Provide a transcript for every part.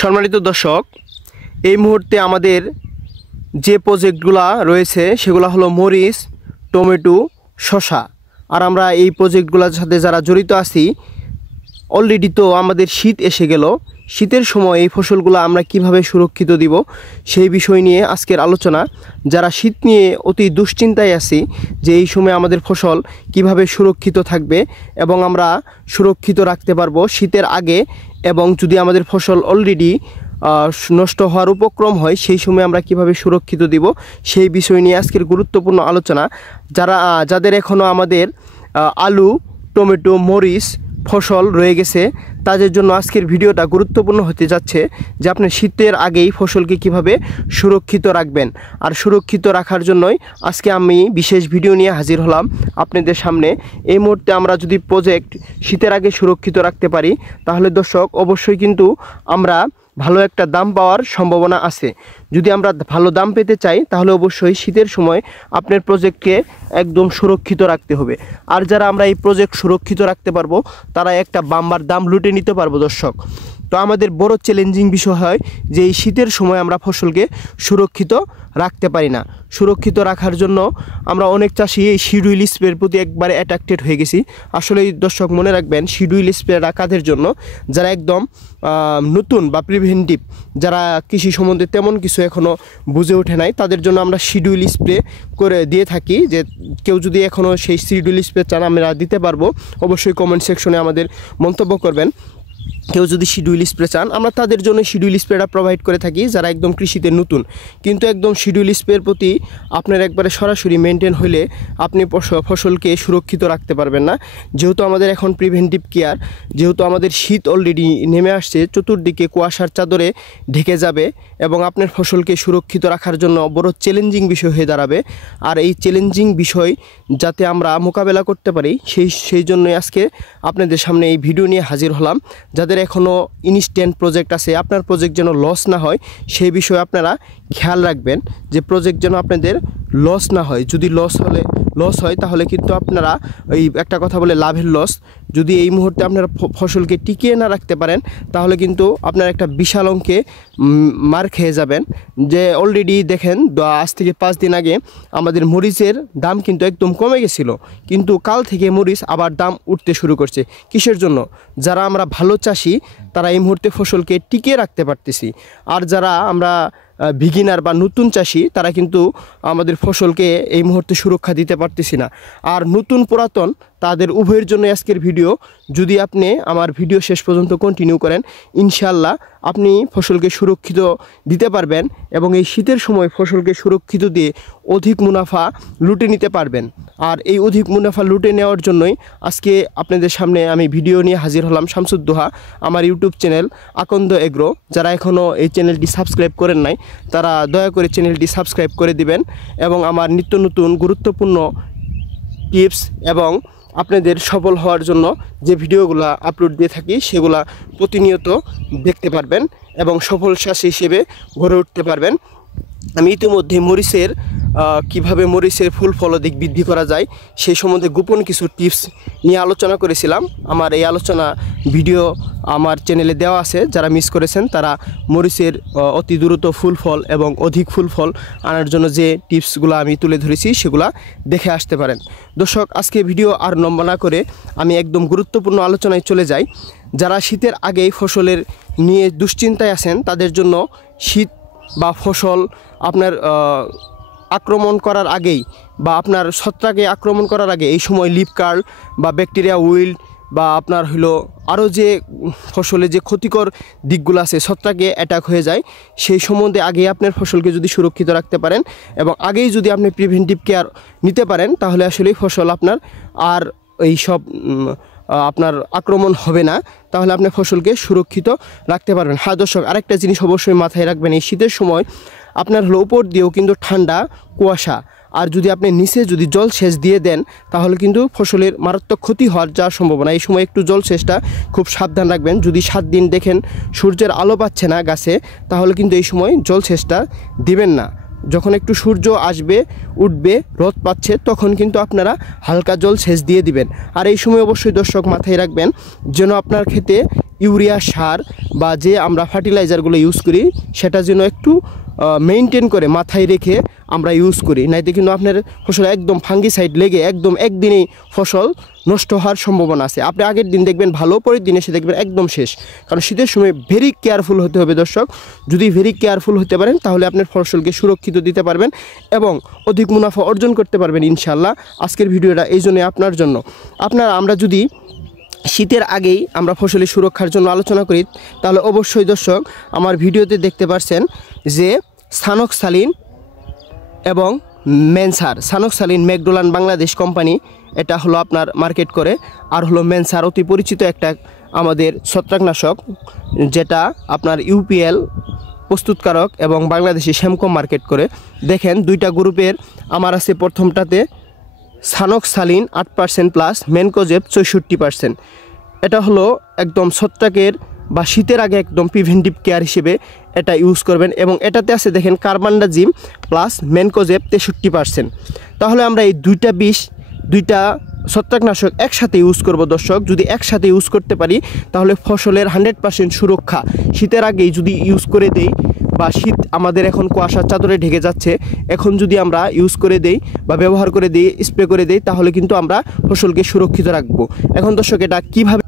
সম্মানিত দর্শক, এই মুহূর্তে আমাদের যে প্রজেক্টগুলো রয়েছে সেগুলো হলো মরিচ, টমেটো, শসা। আর আমরা এই প্রজেক্টগুলোর সাথে যারা জড়িত আছি, অলরেডি তো আমাদের শীত এসে গেল। শীতের সময় এই ফসলগুলো আমরা কিভাবে সুরক্ষিত দিব সেই বিষয় নিয়ে আজকের আলোচনা। যারা শীত নিয়ে অতি দুশ্চিন্তায় আছি যে এই সময় আমাদের ফসল কিভাবে সুরক্ষিত থাকবে এবং আমরা সুরক্ষিত রাখতে পারবো শীতের আগে, এবং যদি আমাদের ফসল অলরেডি নষ্ট হওয়ার উপক্রম হয় সেই সময় আমরা কিভাবে সুরক্ষিত দিব সেই বিষয় নিয়ে আজকের গুরুত্বপূর্ণ আলোচনা। যাদের এখনও আমাদের আলু, টমেটো, মরিচ ফসল রয়ে গেছে তাদের জন্য আজকের ভিডিওটা গুরুত্বপূর্ণ হতে যাচ্ছে যে আপনি শীতের আগেই ফসলকে কিভাবে সুরক্ষিত রাখবেন। আর সুরক্ষিত রাখার জন্যই আজকে আমি বিশেষ ভিডিও নিয়ে হাজির হলাম আপনাদের সামনে। এই মুহূর্তে আমরা যদি প্রজেক্ট শীতের আগে সুরক্ষিত রাখতে পারি তাহলে দর্শক অবশ্যই কিন্তু আমরা ভালো একটা দাম পাওয়ার সম্ভাবনা আছে। যদি আমরা ভালো দাম পেতে চাই তাহলে অবশ্যই শীতের সময় আপনার প্রজেক্টকে একদম সুরক্ষিত রাখতে হবে। আর যারা আমরা এই প্রজেক্ট সুরক্ষিত রাখতে পারবো তারা একটা বাম্পার দাম লুটে নিতে পারবো দর্শক। তো আমাদের বড় চ্যালেঞ্জিং বিষয় হয় যে এই শীতের সময় আমরা ফসলকে সুরক্ষিত রাখতে পারি না। সুরক্ষিত রাখার জন্য আমরা অনেক চাষি এই শিডিউল স্প্রের প্রতি একবারে অ্যাট্রাক্টেড হয়ে গেছি। আসলে দর্শক মনে রাখবেন, শিডিউল স্প্রেটা কাদের জন্য? যারা একদম নতুন বা প্রিভেন্টিভ, যারা কৃষি সম্বন্ধে তেমন কিছু এখনও বুঝে ওঠে নাই, তাদের জন্য আমরা শিডিউল স্প্রে করে দিয়ে থাকি। যে কেউ যদি এখনও সেই শিডিউল স্প্রে চান আমরা দিতে পারবো, অবশ্যই কমেন্ট সেকশনে আমাদের মন্তব্য করবেন। কেউ যদি শিডিউল স্প্রে চান আমরা তাদের জন্য শিডিউল স্প্রেটা প্রোভাইড করে থাকি যারা একদম কৃষিতে নতুন। কিন্তু একদম শিডিউল স্প্রের প্রতি আপনার একবারে সরাসরি মেনটেন হলে আপনি ফসলকে সুরক্ষিত রাখতে পারবেন না। যেহেতু আমাদের এখন প্রিভেন্টিভ কেয়ার, যেহেতু আমাদের শীত অলরেডি নেমে আসছে, চতুর্দিকে কুয়াশার চাদরে ঢেকে যাবে এবং আপনার ফসলকে সুরক্ষিত রাখার জন্য বড় চ্যালেঞ্জিং বিষয় হয়ে দাঁড়াবে। আর এই চ্যালেঞ্জিং বিষয় যাতে আমরা মোকাবেলা করতে পারি সেই জন্যই আজকে আপনাদের সামনে এই ভিডিও নিয়ে হাজির হলাম। যাদের এখনও ইনস্ট্যান্ট প্রজেক্ট আছে, আপনার প্রজেক্ট যেন লস না হয় সেই বিষয়ে আপনারা খেয়াল রাখবেন যে প্রজেক্ট যেন আপনাদের লস না হয়। যদি লস হয় তাহলে কিন্তু আপনারা ওই একটা কথা বলে লাভের লস। যদি এই মুহূর্তে আপনারা ফসলকে টিকিয়ে না রাখতে পারেন তাহলে কিন্তু আপনারা একটা বিশাল অঙ্কে মার খেয়ে যাবেন। যে অলরেডি দেখেন আজ থেকে 5 দিন আগে আমাদের মরিচের দাম কিন্তু একদম কমে গেছিলো, কিন্তু কাল থেকে মরিচ আবার দাম উঠতে শুরু করছে। কিসের জন্য? যারা আমরা ভালো চাষি তারা এই মুহূর্তে ফসলকে টিকিয়ে রাখতে পারতেছি, আর যারা আমরা বিগিনার বা নতুন চাষি তারা কিন্তু আমাদের ফসলকে এই মুহূর্তে সুরক্ষা দিতে পারতেছি না। আর নতুন পুরাতন তাদের উভয়ের জন্য আজকের ভিডিও। যদি আপনি আমার ভিডিও শেষ পর্যন্ত কন্টিনিউ করেন ইনশাল্লাহ আপনি ফসলকে সুরক্ষিত দিতে পারবেন এবং এই শীতের সময় ফসলকে সুরক্ষিত দিয়ে অধিক মুনাফা লুটে নিতে পারবেন। আর এই অধিক মুনাফা লুটে নেওয়ার জন্যই আজকে আপনাদের সামনে আমি ভিডিও নিয়ে হাজির হলাম। শামসুদ্দোহা আমার ইউটিউব চ্যানেল আকন্দ এগ্রো। যারা এখনও এই চ্যানেলটি সাবস্ক্রাইব করেন নাই তারা দয়া করে চ্যানেলটি সাবস্ক্রাইব করে দিবেন এবং আমার নিত্য নতুন গুরুত্বপূর্ণ টিপস এবং আপনাদের সফল হওয়ার জন্য যে ভিডিওগুলো আপলোড দিয়ে থাকি সেগুলা প্রতিনিয়ত দেখতে পারবেন এবং সফল চাষি হিসেবে গড়ে উঠতে পারবেন। আমি ইতিমধ্যে মরিচের কিভাবে মরিচের ফুল ফলদিক বৃদ্ধি করা যায় সেই সম্বন্ধে গোপন কিছু টিপস নিয়ে আলোচনা করেছিলাম। আমার এই আলোচনা ভিডিও আমার চ্যানেলে দেওয়া আছে, যারা মিস করেছেন তারা মরিচের অতি দ্রুত ফুল ফল এবং অধিক ফুল ফল আনার জন্য যে টিপসগুলো আমি তুলে ধরেছি সেগুলা দেখে আসতে পারেন। দর্শক, আজকে ভিডিও আর লম্বা না করে আমি একদম গুরুত্বপূর্ণ আলোচনায় চলে যাই। যারা শীতের আগেই ফসলের নিয়ে দুশ্চিন্তায় আছেন তাদের জন্য শীত বা ফসল আপনার আক্রমণ করার আগেই বা আপনার ছত্রাকে আক্রমণ করার আগে এই সময় লিফ কার্ল বা ব্যাকটেরিয়া উইল্ড বা আপনার হলো আরও যে ফসলে যে ক্ষতিকর দিকগুলো আছে ছত্রাকে অ্যাটাক হয়ে যায়, সেই সম্বন্ধে আগেই আপনার ফসলকে যদি সুরক্ষিত রাখতে পারেন এবং আগেই যদি আপনি প্রিভেন্টিভ কেয়ার নিতে পারেন তাহলে আসলেই ফসল আপনার আর এই সব আপনার আক্রমণ হবে না, তাহলে আপনি ফসলকে সুরক্ষিত রাখতে পারবেন। হ্যাঁ দর্শক, আরেকটা জিনিস অবশ্যই মাথায় রাখবেন, এই শীতের সময় আপনার হলো উপর দিয়েও কিন্তু ঠান্ডা কুয়াশা, আর যদি আপনি নিচে যদি জল সেচ দিয়ে দেন তাহলে কিন্তু ফসলের মারাত্মক ক্ষতি হওয়ার যাওয়ার সম্ভাবনা। এই সময় একটু জল সেচটা খুব সাবধান রাখবেন। যদি 7 দিন দেখেন সূর্যের আলো পাচ্ছে না গাছে তাহলে কিন্তু এই সময় জল সেচটা দিবেন না। যখন একটু সূর্য আসবে উঠবে রোদ পাচ্ছে তখন কিন্তু আপনারা হালকা জল সেচ দিয়ে দিবেন। আর এই সময় অবশ্যই দর্শক মাথায় রাখবেন যেন আপনার ক্ষেতে ইউরিয়া সার বা যে আমরা ফার্টিলাইজারগুলো ইউজ করি সেটা যেন একটু মেনটেন করে মাথায় রেখে আমরা ইউজ করি, নাইতে কিন্তু আপনার ফসল একদম ফাঙ্গিসাইড লেগে একদম একদিনেই ফসল নষ্ট হওয়ার সম্ভাবনা আছে। আপনি আগের দিন দেখবেন ভালো, পরের দিন এসে দেখবেন একদম শেষ। কারণ শীতের সময় ভেরি কেয়ারফুল হতে হবে দর্শক। যদি ভেরি কেয়ারফুল হতে পারেন তাহলে আপনার ফসলকে সুরক্ষিত দিতে পারবেন এবং অধিক মুনাফা অর্জন করতে পারবেন ইনশাল্লাহ। আজকের ভিডিওটা এই জন্যই আপনার জন্য। আমরা যদি শীতের আগেই আমরা ফসলের সুরক্ষার জন্য আলোচনা করি তাহলে অবশ্যই দর্শক আমার ভিডিওতে দেখতে পাচ্ছেন যে সানক্সালিন এবং মেনসার, সানক্সালিন ম্যাকডোনাল্ড বাংলাদেশ কোম্পানি এটা হলো আপনার মার্কেট করে, আর হলো মেনসার অতি পরিচিত একটা আমাদের ছত্রাকনাশক যেটা আপনার ইউপিএল প্রস্তুতকারক এবং বাংলাদেশি শ্যামকম মার্কেট করে। দেখেন দুইটা গ্রুপের আমার আছে, প্রথমটাতে সানক্সালিন 8% প্লাস ম্যানকোজেব 64%। এটা হলো একদম ছত্রাকের বা শীতের আগে একদম প্রিভেন্টিভ কেয়ার হিসেবে এটা ইউজ করবেন এবং এটাতে আছে দেখেন কার্বানডাজিম প্লাস ম্যানকোজেব 63%। তাহলে আমরা এই দুইটা ছত্রাকনাশক একসাথে ইউজ করব দর্শক। যদি একসাথে ইউজ করতে পারি তাহলে ফসলের 100% সুরক্ষা শীতের আগেই যদি ইউজ করে দেই, বা শীত আমাদের এখন কুয়াশার চাদরে ঢেকে যাচ্ছে, এখন যদি আমরা ইউজ করে দেই বা ব্যবহার করে দিই, স্প্রে করে দেই তাহলে কিন্তু আমরা ফসলকে সুরক্ষিত রাখবো। এখন দর্শক এটা কিভাবে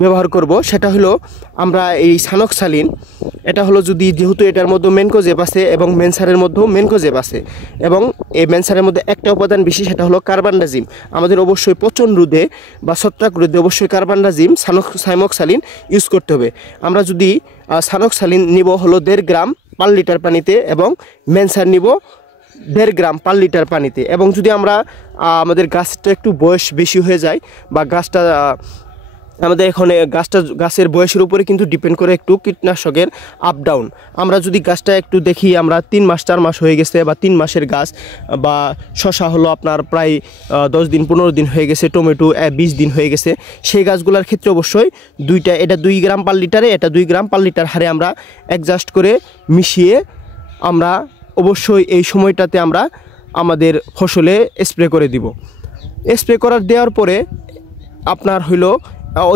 ব্যবহার করব সেটা হলো আমরা এই সানক্সালিন, এটা হলো যেহেতু এটার মধ্যে ম্যানকোজেব আছে এবং মেনসারের মধ্যেও ম্যানকোজেব আছে এবং এই মেনসারের মধ্যে একটা উপাদান বেশি, সেটা হলো কার্বানডাজিম। আমাদের অবশ্যই পচন রোধে বা ছত্রাক রোধে অবশ্যই কার্বানডাজিম সাইমোক্সালিন ইউজ করতে হবে। আমরা যদি সানক্সালিন নিব হলো 1.5 গ্রাম পার লিটার পানিতে এবং মেনসার নিব 1.5 গ্রাম পার লিটার পানিতে। এবং যদি আমরা আমাদের গাছটা একটু বয়স বেশি হয়ে যায় বা গাছটা আমাদের এখানে গাছের বয়সের উপরে কিন্তু ডিপেন্ড করে একটু কীটনাশকের আপ ডাউন। আমরা যদি গাছটা একটু দেখি আমরা 3 মাস 4 মাস হয়ে গেছে বা 3 মাসের গাছ, বা শশা হলো আপনার প্রায় 10 দিন 15 দিন হয়ে গেছে, টমেটো 20 দিন হয়ে গেছে, সেই গাছগুলোর ক্ষেত্রে অবশ্যই এটা 2 গ্রাম পার লিটারে, এটা 2 গ্রাম পার লিটার হারে আমরা অ্যাডজাস্ট করে মিশিয়ে আমরা অবশ্যই এই সময়টাতে আমরা আমাদের ফসলে স্প্রে করে দিব। স্প্রে দেওয়ার পরে আপনার হইলো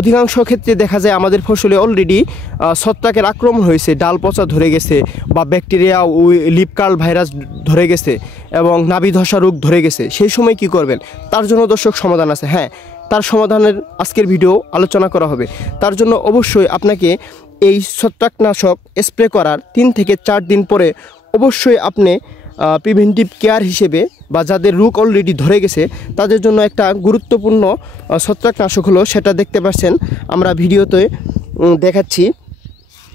অধিকাংশ ক্ষেত্রে দেখা যায় আমাদের ফসলে অলরেডি ছত্রাকের আক্রমণ হয়েছে, ডাল পচা ধরে গেছে বা ব্যাকটেরিয়া লিপ কার্ল ভাইরাস ধরে গেছে এবং নাভি ধসা রোগ ধরে গেছে। সেই সময় কি করবেন তার জন্য দর্শক সমাধান আছে। হ্যাঁ, তার সমাধানের আজকের ভিডিও আলোচনা করা হবে। তার জন্য অবশ্যই আপনাকে এই ছত্রাকনাশক স্প্রে করার 3 থেকে 4 দিন পরে অবশ্যই আপনি প্রিভেন্টিভ কেয়ার হিসেবে বা যাদের রোগ অলরেডি ধরে গেছে তাদের জন্য একটা গুরুত্বপূর্ণ ছত্রাকনাশক হলো, সেটা দেখতে পাচ্ছেন আমরা ভিডিওতে দেখাচ্ছি।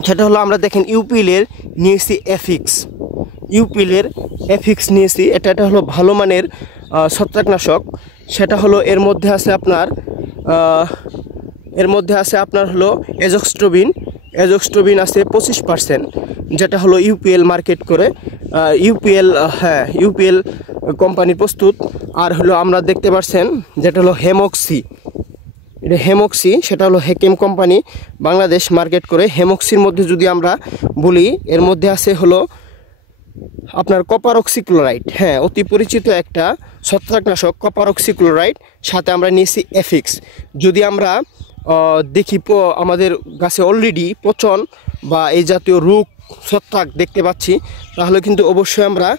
সেটা হলো আমরা দেখেন ইউপিএলের নিয়েছি এফিক্স নিয়েছি। এটা হলো ভালো মানের ছত্রাকনাশক। সেটা হলো এর মধ্যে আছে আপনার হলো এজোক্সট্রোবিন আছে 25%, যেটা হলো ইউপিএল মার্কেট করে, ইউপিএল কোম্পানির প্রস্তুত। আর হলো আমরা দেখতে পাচ্ছেন যেটা হলো হেমক্সি, সেটা হলো হেকেম কোম্পানি বাংলাদেশ মার্কেট করে। হেমক্সির মধ্যে যদি আমরা বলি এর মধ্যে আছে হলো আপনার কপার অক্সিক্লোরাইড, হ্যাঁ অতি পরিচিত একটা ছত্রাকনাশক কপার অক্সিক্লোরাইড। সাথে আমরা নিয়েছি এফিক্স। যদি আমরা দেখি আমাদের গাছে অলরেডি পচন বা এই জাতীয় রোগ ছত্রাক দেখতে পাচ্ছি তাহলে কিন্তু অবশ্যই আমরা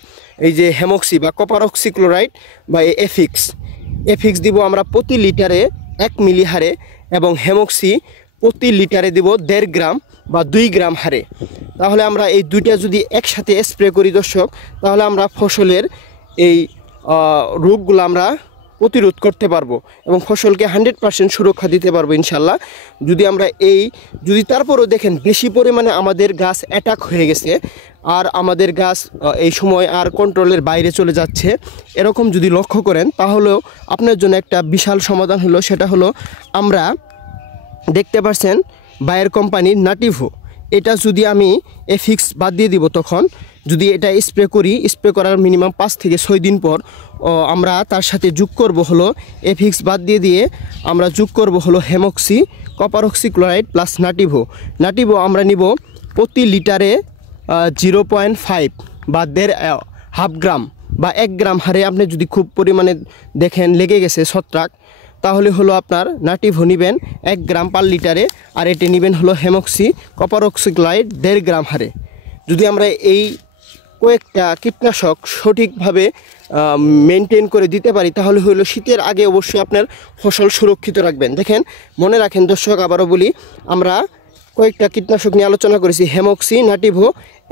এই যে হেমক্সি বা কপার অক্সিক্লোরাইড বা এফিক্স দিব আমরা প্রতি লিটারে 1 মিলি হারে এবং হেমক্সি প্রতি লিটারে দিব 1.5 গ্রাম বা 2 গ্রাম হারে। তাহলে আমরা এই দুইটা যদি একসাথে স্প্রে করি দর্শক তাহলে আমরা ফসলের এই রোগগুলো আমরা প্রতিরোধ করতে পারবো এবং ফসলকে 100% সুরক্ষা দিতে পারবো ইনশাল্লাহ। যদি তারপরও দেখেন বেশি পরিমাণে আমাদের গাছ অ্যাটাক হয়ে গেছে আর আমাদের গাছ এই সময় আর কন্ট্রোলের বাইরে চলে যাচ্ছে, এরকম যদি লক্ষ্য করেন তাহলেও আপনার জন্য একটা বিশাল সমাধান হলো। সেটা হলো আমরা দেখতে পাচ্ছেন বায়ার কোম্পানির নাটিভো, এটা যদি আমি এফিক্স বাদ দিয়ে দিব, তখন যদি এটা স্প্রে করার মিনিমাম 5 থেকে 6 দিন পর আমরা তার সাথে যোগ করব হলো এফিক্স বাদ দিয়ে আমরা যোগ করব হলো হেমক্সি কপার অক্সিক্লোরাইড প্লাস নাটিভো আমরা নিব প্রতি লিটারে 0.5 বা 1.5 গ্রাম বা 1 গ্রাম হারে। আপনি যদি খুব পরিমাণে দেখেন লেগে গেছে ছত্রাক তাহলে হলো আপনার নাটিভো নেবেন 1 গ্রাম পার লিটারে, আর এটি নেবেন হলো হেমক্সি কপার অক্সিক্লোরাইড 1.5 গ্রাম হারে। যদি আমরা এই কয়েকটা কীটনাশক সঠিকভাবে মেনটেন করে দিতে পারি তাহলে হলো শীতের আগে অবশ্যই আপনার ফসল সুরক্ষিত রাখবেন। দেখেন, মনে রাখেন দর্শক, আবারও বলি, আমরা কয়েকটা কীটনাশক নিয়ে আলোচনা করেছি, হেমক্সি, নাটিভো,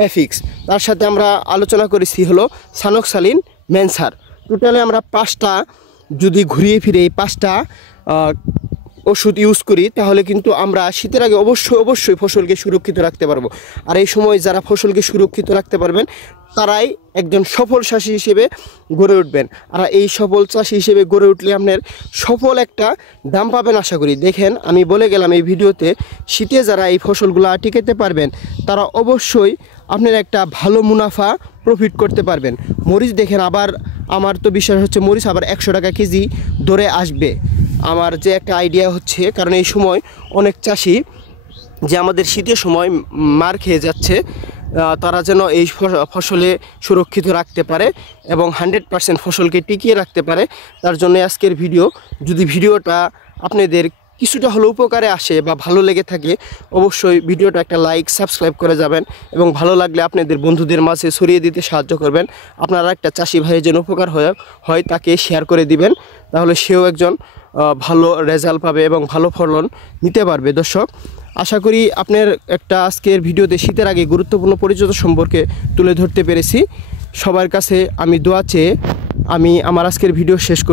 এফিক্স, তার সাথে আমরা আলোচনা করেছি হলো সানক্সালিন, মেনসার। টোটালে আমরা 5টা যদি ঘুরিয়ে ফিরে এই 5টা ওষুধ ইউজ করি তাহলে কিন্তু আমরা শীতের আগে অবশ্যই ফসলকে সুরক্ষিত রাখতে পারবো। আর এই সময় যারা ফসলকে সুরক্ষিত রাখতে পারবেন তারাই একজন সফল চাষি হিসেবে গড়ে উঠবেন। আর এই সফল চাষি হিসেবে গড়ে উঠলে আপনার সফল একটা দাম পাবেন আশা করি। দেখেন, আমি বলে গেলাম এই ভিডিওতে, শীতে যারা এই ফসলগুলো টিকাতে পারবেন তারা অবশ্যই আপনার একটা ভালো মুনাফা প্রফিট করতে পারবেন। মরিচ দেখেন, আবার আমার তো বিশ্বাস হচ্ছে মরিচ আবার 100 টাকা কেজি দরে আসবে। আমার যে একটা আইডিয়া হচ্ছে, কারণ এই সময় অনেক চাষি যে আমাদের শীতের সময় মার খেয়ে যাচ্ছে, তারা যেন এই ফসলে সুরক্ষিত রাখতে পারে এবং 100% ফসলকে টিকিয়ে রাখতে পারে, তার জন্য আজকের ভিডিও। যদি ভিডিওটা আপনাদের কিছুটা হলেও উপকারে আসে বা ভালো লেগে থাকে অবশ্যই ভিডিওটা একটা লাইক, সাবস্ক্রাইব করে যাবেন এবং ভালো লাগলে আপনাদের বন্ধুদের মাঝে ছড়িয়ে দিতে সাহায্য করবেন। আপনারা একটা চাষি ভাইয়ের যেন উপকার হয় তাকে শেয়ার করে দিবেন, তাহলে সেও একজন ভালো রেজাল্ট পাবে এবং ভালো ফলন নিতে পারবে। দর্শক, আশা করি আপনার একটা আজকের ভিডিওতে শীতের আগে গুরুত্বপূর্ণ পরিচিত সম্পর্কে তুলে ধরতে পেরেছি। সবার কাছে আমি দোয়া চেয়ে আমি আমার আজকের ভিডিও শেষ করি।